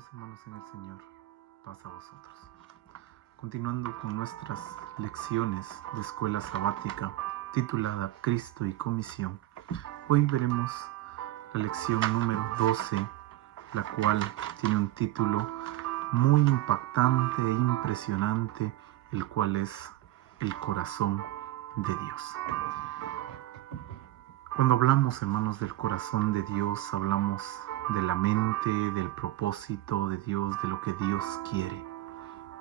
Amados hermanos en el Señor, paz a vosotros. Continuando con nuestras lecciones de escuela sabática titulada Cristo y Comisión, hoy veremos la lección número 12, la cual tiene un título muy impactante e impresionante, el cual es el corazón de Dios. Cuando hablamos, hermanos, del corazón de Dios, hablamos de la mente, del propósito de Dios, de lo que Dios quiere.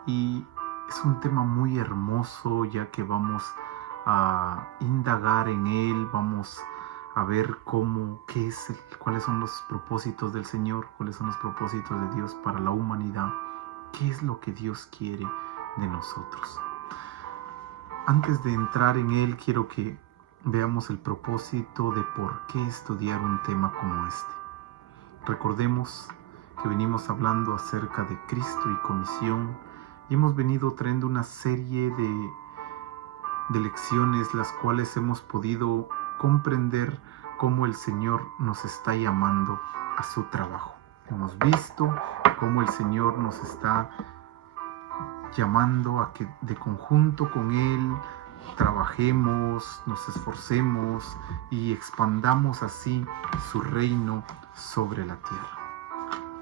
Y es un tema muy hermoso, ya que vamos a indagar en él, vamos a ver cuáles son los propósitos del Señor, cuáles son los propósitos de Dios para la humanidad, qué es lo que Dios quiere de nosotros. Antes de entrar en él, quiero que veamos el propósito de por qué estudiar un tema como este. Recordemos que venimos hablando acerca de Cristo y comisión y hemos venido trayendo una serie de lecciones las cuales hemos podido comprender cómo el Señor nos está llamando a su trabajo. Hemos visto cómo el Señor nos está llamando a que de conjunto con Él trabajemos, nos esforcemos y expandamos así su reino sobre la tierra.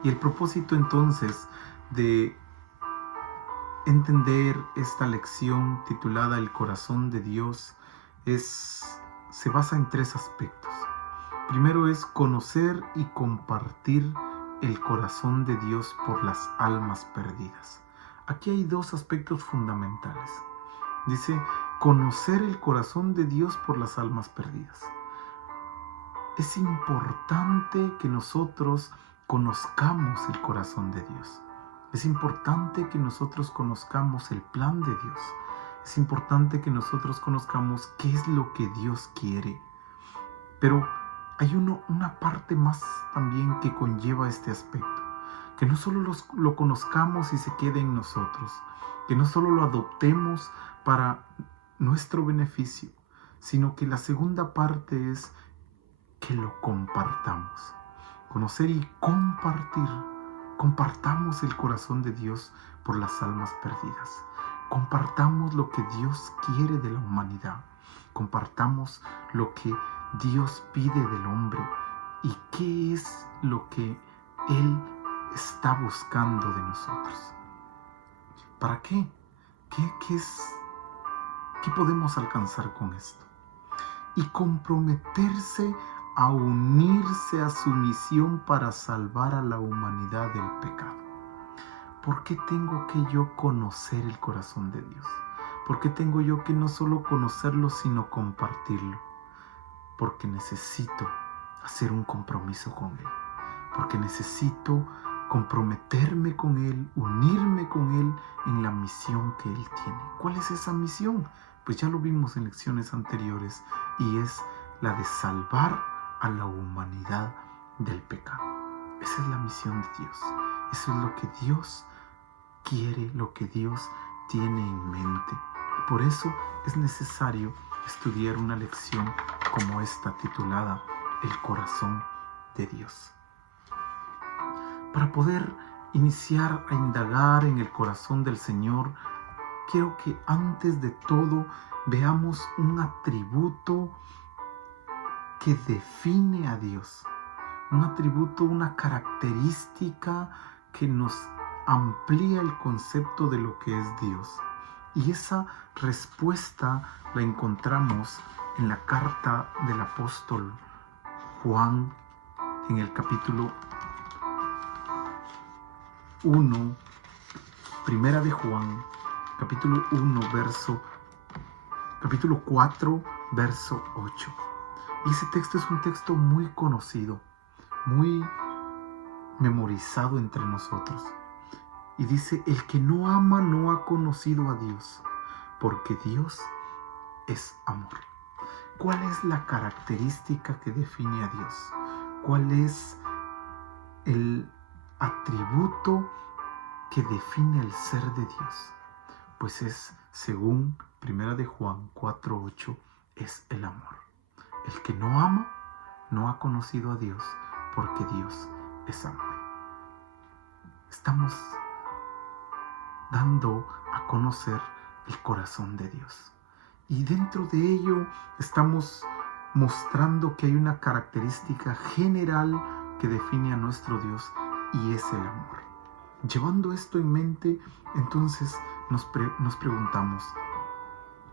Y el propósito entonces de entender esta lección titulada El corazón de Dios se basa en tres aspectos. Primero es conocer y compartir el corazón de Dios por las almas perdidas. Aquí hay dos aspectos fundamentales. Dice, conocer el corazón de Dios por las almas perdidas. Es importante que nosotros conozcamos el corazón de Dios. Es importante que nosotros conozcamos el plan de Dios. Es importante que nosotros conozcamos qué es lo que Dios quiere. Pero hay una parte más también que conlleva este aspecto. Que no solo lo conozcamos y se quede en nosotros. Que no solo lo adoptemos para nuestro beneficio, sino que la segunda parte es que lo compartamos. Conocer y compartir. Compartamos el corazón de Dios por las almas perdidas. Compartamos lo que Dios quiere de la humanidad. Compartamos lo que Dios pide del hombre y qué es lo que Él está buscando de nosotros. ¿Para qué? ¿Qué podemos alcanzar con esto? Y comprometerse a unirse a su misión para salvar a la humanidad del pecado. ¿Por qué tengo que yo conocer el corazón de Dios? ¿Por qué tengo yo que no solo conocerlo, sino compartirlo? Porque necesito hacer un compromiso con Él. Porque necesito comprometerme con Él, unirme con Él en la misión que Él tiene. ¿Cuál es esa misión? Pues ya lo vimos en lecciones anteriores y es la de salvar a la humanidad del pecado. Esa es la misión de Dios. Eso es lo que Dios quiere, lo que Dios tiene en mente. Y por eso es necesario estudiar una lección como esta titulada El corazón de Dios. Para poder iniciar a indagar en el corazón del Señor, quiero que antes de todo veamos un atributo que define a Dios. Un atributo, una característica que nos amplía el concepto de lo que es Dios. Y esa respuesta la encontramos en la carta del apóstol Juan, en el capítulo 1, primera de Juan, capítulo 4, verso 8. Y ese texto es un texto muy conocido, muy memorizado entre nosotros. Y dice, el que no ama no ha conocido a Dios, porque Dios es amor. ¿Cuál es la característica que define a Dios? ¿Cuál es el atributo que define el ser de Dios? Pues es, según 1 de Juan 4:8, es el amor. El que no ama no ha conocido a Dios, porque Dios es amor. estamos dando a conocer el corazón de Dios. Y dentro de ello estamos mostrando que hay una característica general que define a nuestro Dios, y es el amor. Llevando esto en mente, entonces nos preguntamos,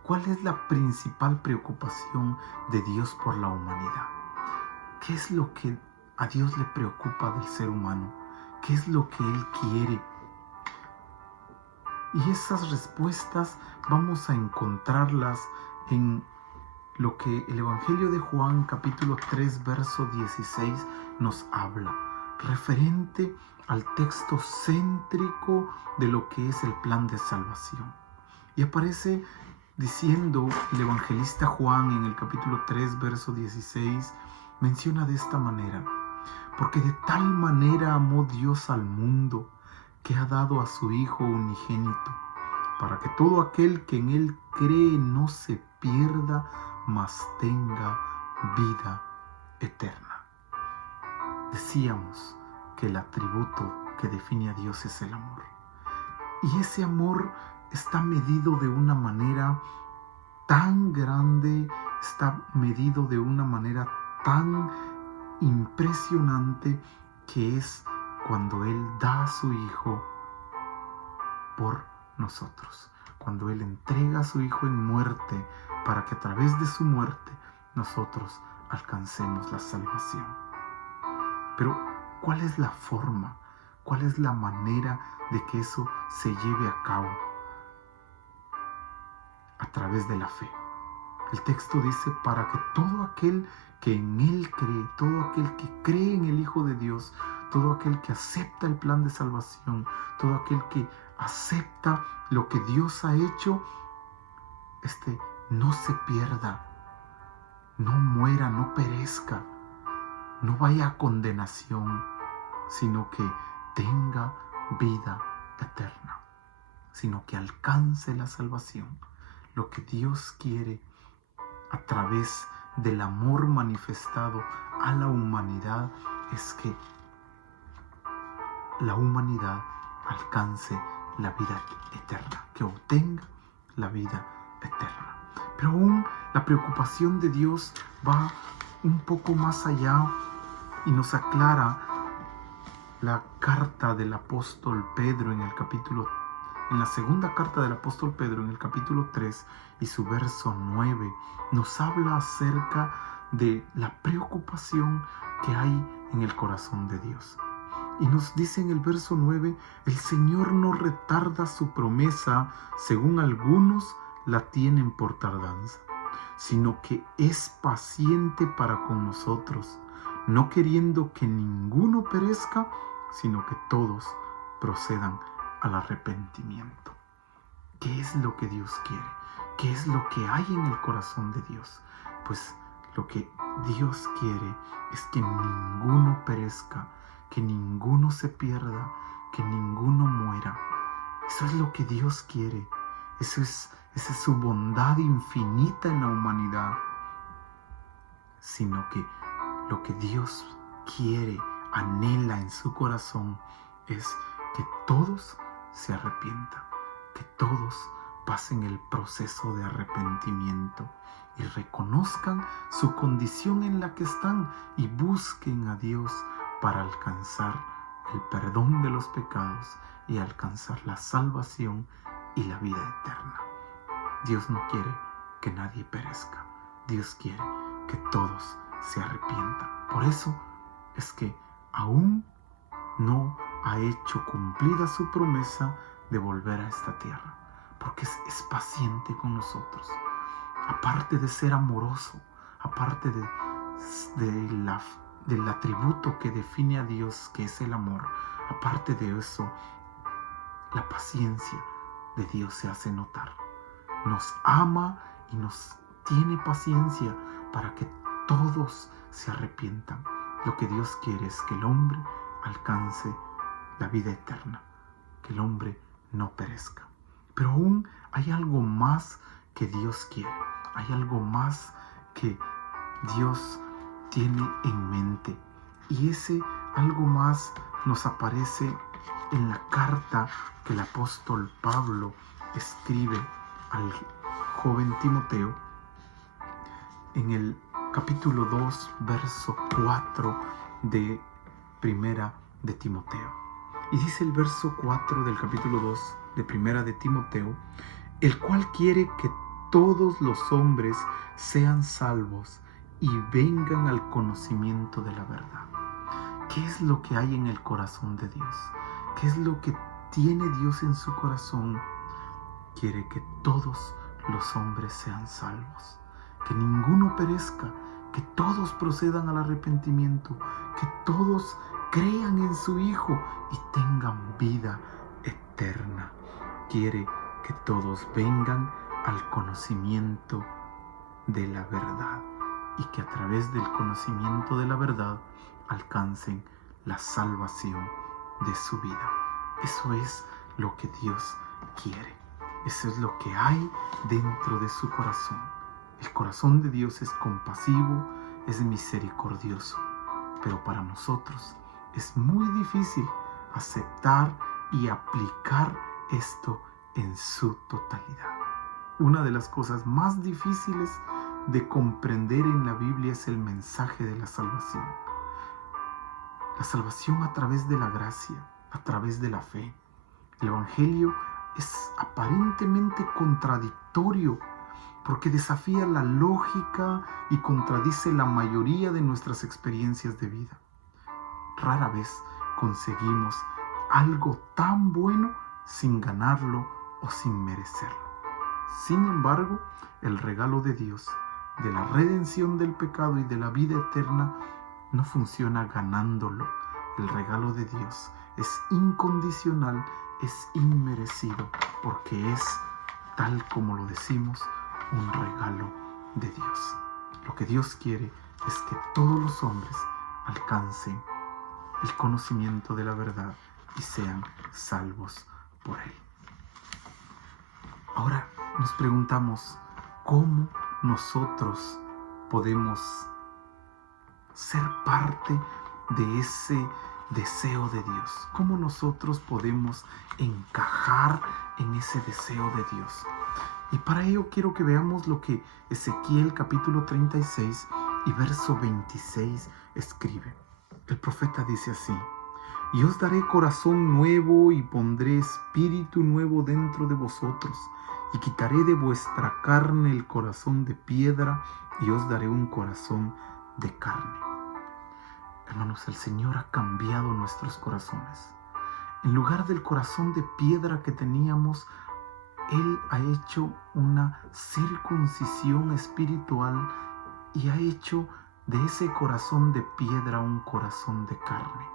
¿cuál es la principal preocupación de Dios por la humanidad? ¿Qué es lo que a Dios le preocupa del ser humano? ¿Qué es lo que Él quiere? Y esas respuestas vamos a encontrarlas en lo que el Evangelio de Juan, capítulo 3, verso 16, nos habla, referente al texto céntrico de lo que es el plan de salvación. Y aparece diciendo el evangelista Juan en el capítulo 3, verso 16, menciona de esta manera: porque de tal manera amó Dios al mundo, que ha dado a su Hijo unigénito, para que todo aquel que en Él cree no se pierda, mas tenga vida eterna. Decíamos que el atributo que define a Dios es el amor. Y ese amor está medido de una manera tan grande, está medido de una manera tan impresionante, que es cuando Él da a su Hijo por nosotros, cuando Él entrega a su Hijo en muerte para que a través de su muerte nosotros alcancemos la salvación. Pero ¿cuál es la forma? ¿Cuál es la manera de que eso se lleve a cabo? A través de la fe. El texto dice: para que todo aquel que en Él cree, todo aquel que cree en el Hijo de Dios, todo aquel que acepta el plan de salvación, todo aquel que acepta lo que Dios ha hecho, no se pierda, no muera, no perezca, no vaya a condenación, sino que tenga vida eterna, sino que alcance la salvación. Lo que Dios quiere a través del amor manifestado a la humanidad es que la humanidad alcance la vida eterna, que obtenga la vida eterna. Pero aún la preocupación de Dios va un poco más allá y nos aclara la carta del apóstol Pedro en la segunda carta del apóstol Pedro en el capítulo 3 y su verso 9 nos habla acerca de la preocupación que hay en el corazón de Dios. Y nos dice en el verso 9: el Señor no retarda su promesa, según algunos la tienen por tardanza, sino que es paciente para con nosotros, no queriendo que ninguno perezca, sino que todos procedan al arrepentimiento. ¿Qué es lo que Dios quiere? ¿Qué es lo que hay en el corazón de Dios? Pues lo que Dios quiere es que ninguno perezca, que ninguno se pierda, que ninguno muera. Eso es lo que Dios quiere. Esa es su bondad infinita en la humanidad. Sino que lo que Dios quiere, anhela en su corazón, es que todos se arrepientan, que todos pasen el proceso de arrepentimiento y reconozcan su condición en la que están y busquen a Dios para alcanzar el perdón de los pecados y alcanzar la salvación y la vida eterna. Dios no quiere que nadie perezca. Dios quiere que todos se arrepientan. Por eso es que aún no ha hecho cumplida su promesa de volver a esta tierra, porque es paciente con nosotros. Aparte de ser amoroso, aparte del atributo que define a Dios, que es el amor, aparte de eso, la paciencia de Dios se hace notar. Nos ama y nos tiene paciencia para que todos se arrepientan. Lo que Dios quiere es que el hombre alcance la vida eterna, que el hombre no perezca. Pero aún hay algo más que Dios quiere, hay algo más que Dios tiene en mente, y ese algo más nos aparece en la carta que el apóstol Pablo escribe al joven Timoteo, en el capítulo 2, verso 4 de Primera de Timoteo. Y dice el verso 4 del capítulo 2 de Primera de Timoteo: el cual quiere que todos los hombres sean salvos y vengan al conocimiento de la verdad. ¿Qué es lo que hay en el corazón de Dios? ¿Qué es lo que tiene Dios en su corazón? Quiere que todos los hombres sean salvos, que ninguno perezca, que todos procedan al arrepentimiento, que todos crean en su Hijo y tengan vida eterna. Quiere que todos vengan al conocimiento de la verdad y que a través del conocimiento de la verdad alcancen la salvación de su vida. Eso es lo que Dios quiere. Eso es lo que hay dentro de su corazón. El corazón de Dios es compasivo, es misericordioso, pero para nosotros es muy difícil aceptar y aplicar esto en su totalidad. Una de las cosas más difíciles de comprender en la Biblia es el mensaje de la salvación. La salvación a través de la gracia, a través de la fe. El Evangelio es aparentemente contradictorio porque desafía la lógica y contradice la mayoría de nuestras experiencias de vida. Rara vez conseguimos algo tan bueno sin ganarlo o sin merecerlo. Sin embargo, el regalo de Dios, de la redención del pecado y de la vida eterna, no funciona ganándolo. El regalo de Dios es incondicional, es inmerecido, porque es, tal como lo decimos, un regalo de Dios. Lo que Dios quiere es que todos los hombres alcancen el conocimiento de la verdad y sean salvos por Él. Ahora nos preguntamos, ¿cómo nosotros podemos ser parte de ese deseo de Dios? ¿Cómo nosotros podemos encajar en ese deseo de Dios? Y para ello quiero que veamos lo que Ezequiel capítulo 36 y verso 26 escribe. El profeta dice así: y os daré corazón nuevo y pondré espíritu nuevo dentro de vosotros, y quitaré de vuestra carne el corazón de piedra y os daré un corazón de carne. Hermanos, el Señor ha cambiado nuestros corazones. En lugar del corazón de piedra que teníamos, Él ha hecho una circuncisión espiritual y ha hecho de ese corazón de piedra un corazón de carne.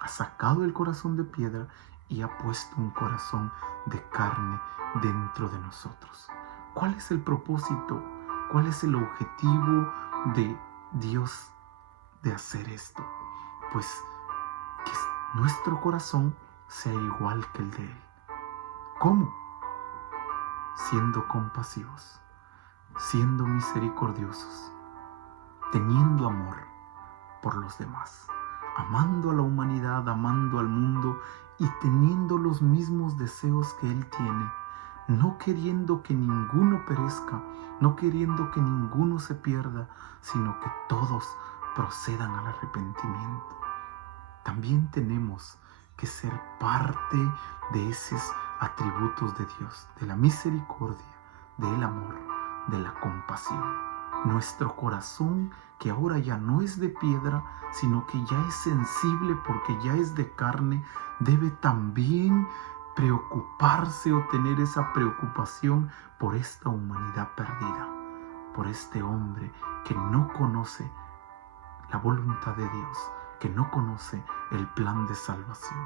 Ha sacado el corazón de piedra y ha puesto un corazón de carne dentro de nosotros. ¿Cuál es el propósito? ¿Cuál es el objetivo de Dios de hacer esto? Pues que nuestro corazón sea igual que el de Él. ¿Cómo? Siendo compasivos, siendo misericordiosos, teniendo amor por los demás, amando a la humanidad, amando al mundo y teniendo los mismos deseos que Él tiene, no queriendo que ninguno perezca, no queriendo que ninguno se pierda, sino que todos procedan al arrepentimiento. También tenemos que ser parte de esos atributos de Dios, de la misericordia, del amor, de la compasión. Nuestro corazón, que ahora ya no es de piedra, sino que ya es sensible porque ya es de carne, debe también preocuparse o tener esa preocupación por esta humanidad perdida, por este hombre que no conoce la voluntad de Dios, que no conoce el plan de salvación.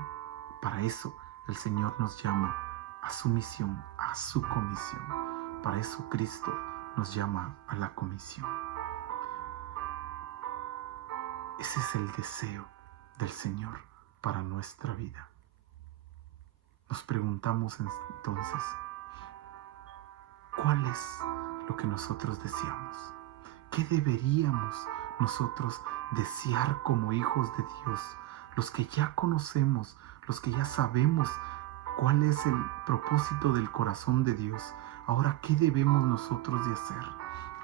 Para eso el Señor nos llama a su misión, a su comisión. Para eso Cristo nos llama a la comisión. Ese es el deseo del Señor para nuestra vida. Nos preguntamos entonces, ¿cuál es lo que nosotros deseamos? ¿Qué deberíamos nosotros desear como hijos de Dios los que ya conocemos, los que ya sabemos cuál es el propósito del corazón de Dios, ahora, ¿qué debemos nosotros de hacer?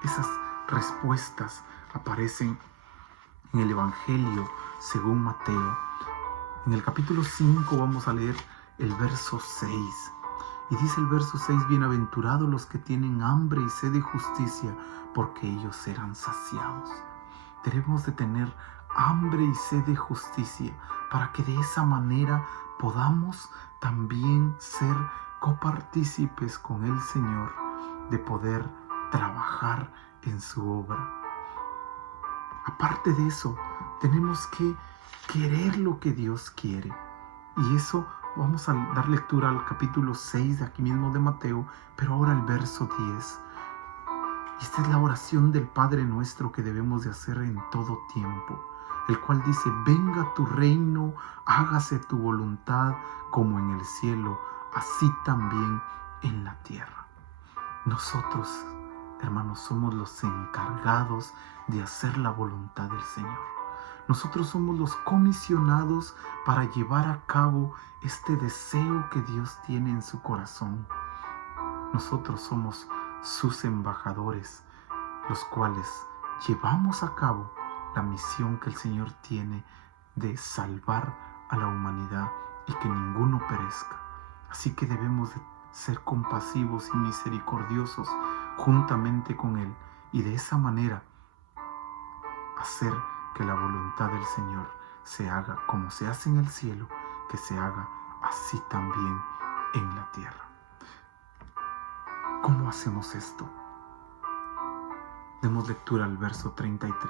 Esas respuestas aparecen en el Evangelio según Mateo. En el capítulo 5 vamos a leer el verso 6. Y dice el verso 6, bienaventurados los que tienen hambre y sed de justicia, porque ellos serán saciados. Debemos de tener hambre y sed de justicia para que de esa manera podamos también ser copartícipes con el Señor de poder trabajar en su obra. Aparte de eso, tenemos que querer lo que Dios quiere. Y eso vamos a dar lectura al capítulo 6 de aquí mismo de Mateo, pero ahora el verso 10. Y esta es la oración del Padre nuestro que debemos de hacer en todo tiempo, el cual dice: venga tu reino, hágase tu voluntad como en el cielo, así también en la tierra. Nosotros, hermanos, somos los encargados de hacer la voluntad del Señor. Nosotros somos los comisionados para llevar a cabo este deseo que Dios tiene en su corazón. Nosotros somos sus embajadores, los cuales llevamos a cabo la misión que el Señor tiene de salvar a la humanidad y que ninguno perezca. Así que debemos de ser compasivos y misericordiosos juntamente con Él, y de esa manera hacer que la voluntad del Señor se haga como se hace en el cielo, que se haga así también en la tierra. ¿Cómo hacemos esto? Demos lectura al verso 33.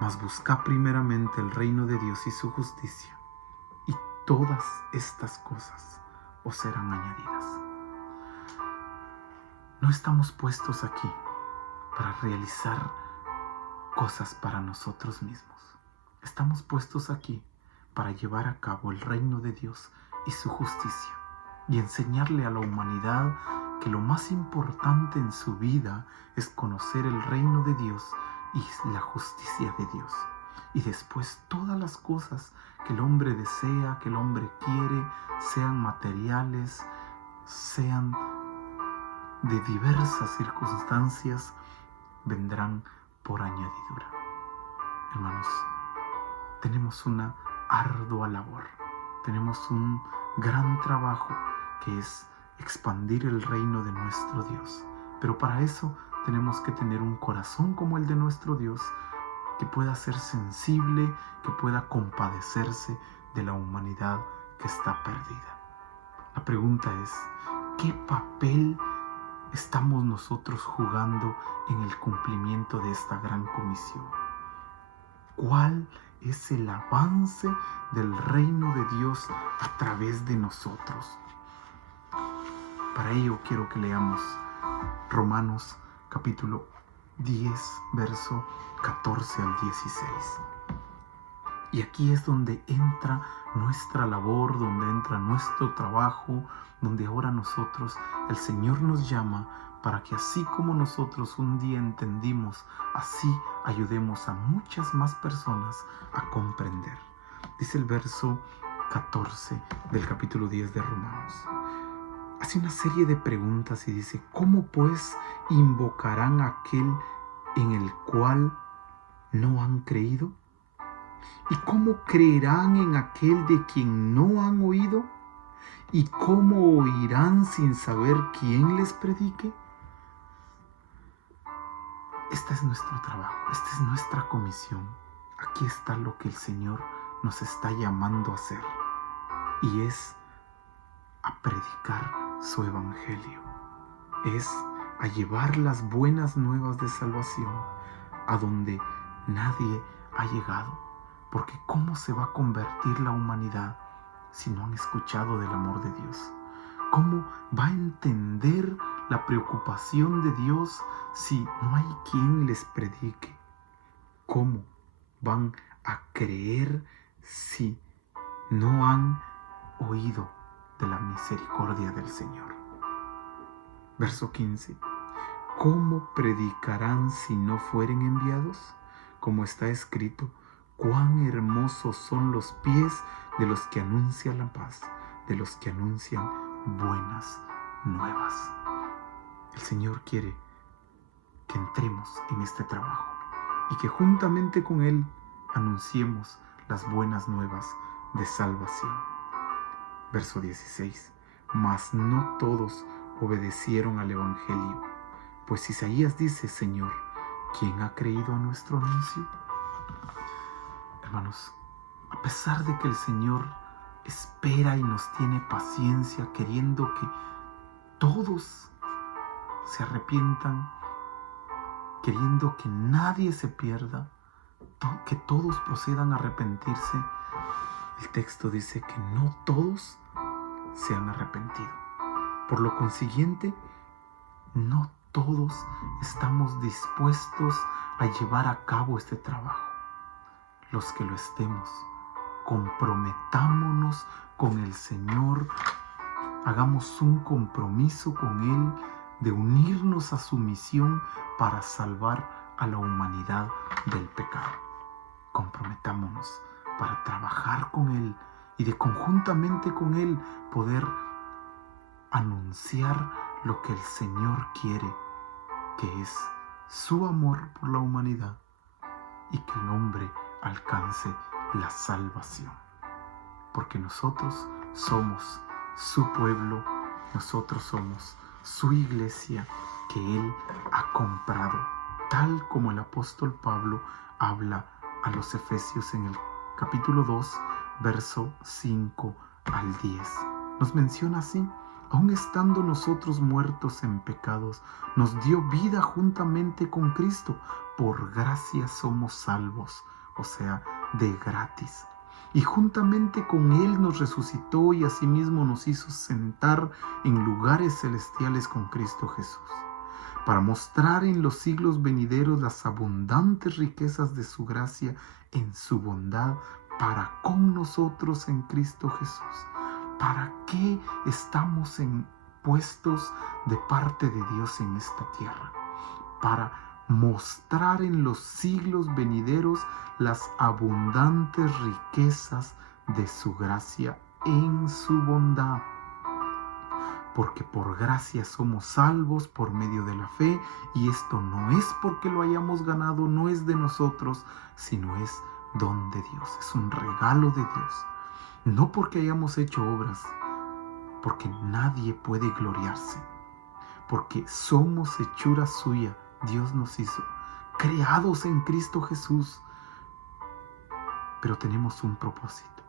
Mas buscad primeramente el reino de Dios y su justicia, y todas estas cosas os serán añadidas. No estamos puestos aquí para realizar cosas para nosotros mismos. Estamos puestos aquí para llevar a cabo el reino de Dios y su justicia, y enseñarle a la humanidad que lo más importante en su vida es conocer el reino de Dios y la justicia de Dios. Y después todas las cosas que el hombre desea, que el hombre quiere, sean materiales, sean de diversas circunstancias, vendrán por añadidura. Hermanos, tenemos una ardua labor, tenemos un gran trabajo que es expandir el reino de nuestro Dios. Pero para eso tenemos que tener un corazón como el de nuestro Dios, que pueda ser sensible, que pueda compadecerse de la humanidad que está perdida. La pregunta es, ¿qué papel estamos nosotros jugando en el cumplimiento de esta gran comisión? ¿Cuál es el avance del reino de Dios a través de nosotros? Para ello quiero que leamos Romanos capítulo 10, verso 14 al 16. Y aquí es donde entra nuestra labor, donde entra nuestro trabajo, donde ahora nosotros, el Señor nos llama para que así como nosotros un día entendimos, así ayudemos a muchas más personas a comprender. Dice el verso 14 del capítulo 10 de Romanos. Hace una serie de preguntas y dice: ¿cómo pues invocarán a aquel en el cual no han creído? ¿Y cómo creerán en aquel de quien no han oído? ¿Y cómo oirán sin saber quién les predique? Este es nuestro trabajo, esta es nuestra comisión. Aquí está lo que el Señor nos está llamando a hacer, y es a predicar su evangelio, es a llevar las buenas nuevas de salvación a donde nadie ha llegado. Porque ¿cómo se va a convertir la humanidad si no han escuchado del amor de Dios? ¿Cómo va a entender la preocupación de Dios si no hay quien les predique? ¿Cómo van a creer si no han oído de la misericordia del Señor? Verso 15. ¿Cómo predicarán si no fueren enviados? Como está escrito: cuán hermosos son los pies de los que anuncian la paz, de los que anuncian buenas nuevas. El Señor quiere que entremos en este trabajo y que juntamente con Él anunciemos las buenas nuevas de salvación. Verso 16. Mas no todos obedecieron al Evangelio, pues Isaías dice: Señor, ¿quién ha creído a nuestro anuncio? Hermanos, a pesar de que el Señor espera y nos tiene paciencia, queriendo que todos se arrepientan, queriendo que nadie se pierda, que todos procedan a arrepentirse, el texto dice que no todos se han arrepentido. Por lo consiguiente, no todos estamos dispuestos a llevar a cabo este trabajo. Los que lo estemos, comprometámonos con el Señor, hagamos un compromiso con Él de unirnos a su misión para salvar a la humanidad del pecado. Comprometámonos para trabajar con Él y de conjuntamente con Él poder anunciar lo que el Señor quiere, que es su amor por la humanidad y que el hombre alcance la salvación. Porque nosotros somos su pueblo, nosotros somos su iglesia que Él ha comprado, tal como el apóstol Pablo habla a los Efesios en el capítulo 2, verso 5 al 10. Nos menciona así: aun estando nosotros muertos en pecados, nos dio vida juntamente con Cristo. Por gracia somos salvos, o sea, de gratis. Y juntamente con Él nos resucitó y asimismo nos hizo sentar en lugares celestiales con Cristo Jesús, para mostrar en los siglos venideros las abundantes riquezas de su gracia en su bondad para con nosotros en Cristo Jesús. ¿Para qué estamos puestos de parte de Dios en esta tierra? Para mostrar en los siglos venideros las abundantes riquezas de su gracia en su bondad. Porque por gracia somos salvos por medio de la fe, y esto no es porque lo hayamos ganado, no es de nosotros, sino es don de Dios, es un regalo de Dios. No porque hayamos hecho obras, porque nadie puede gloriarse, porque somos hechura suya. Dios nos hizo creados en Cristo Jesús, pero tenemos un propósito: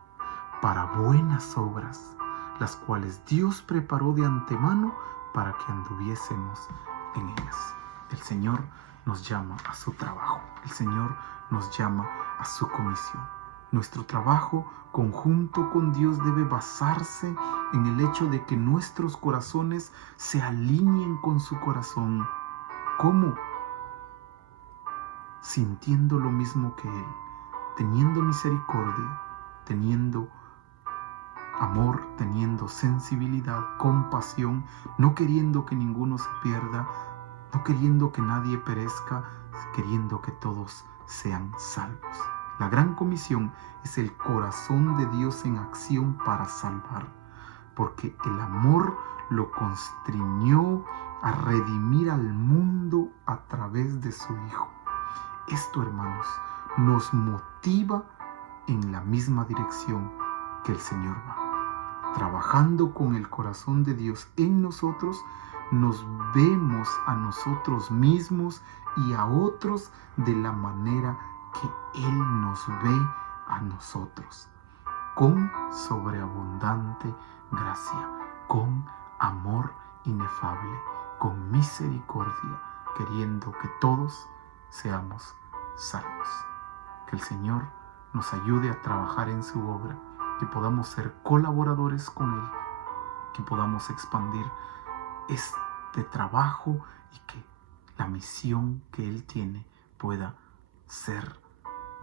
para buenas obras, las cuales Dios preparó de antemano para que anduviésemos en ellas. El Señor nos llama a su trabajo, el Señor nos llama a su comisión. Nuestro trabajo conjunto con Dios debe basarse en el hecho de que nuestros corazones se alineen con su corazón. ¿Cómo? Sintiendo lo mismo que Él, teniendo misericordia, teniendo amor, teniendo sensibilidad, compasión, no queriendo que ninguno se pierda, no queriendo que nadie perezca, queriendo que todos sean salvos. La gran comisión es el corazón de Dios en acción para salvar, porque el amor lo constriñó a redimir al mundo a través de su Hijo. Esto, hermanos, nos motiva en la misma dirección que el Señor va. Trabajando con el corazón de Dios en nosotros, nos vemos a nosotros mismos y a otros de la manera que Él nos ve a nosotros, con sobreabundante gracia, con amor inefable, con misericordia, queriendo que todos seamos salvos. Que el Señor nos ayude a trabajar en su obra, que podamos ser colaboradores con Él, que podamos expandir este trabajo y que la misión que Él tiene pueda ser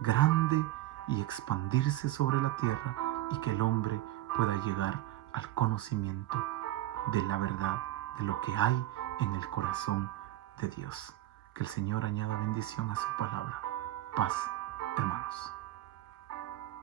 grande y expandirse sobre la tierra, y que el hombre pueda llegar al conocimiento de la verdad, de lo que hay en el corazón de Dios. Que el Señor añada bendición a su palabra. Paz, hermanos.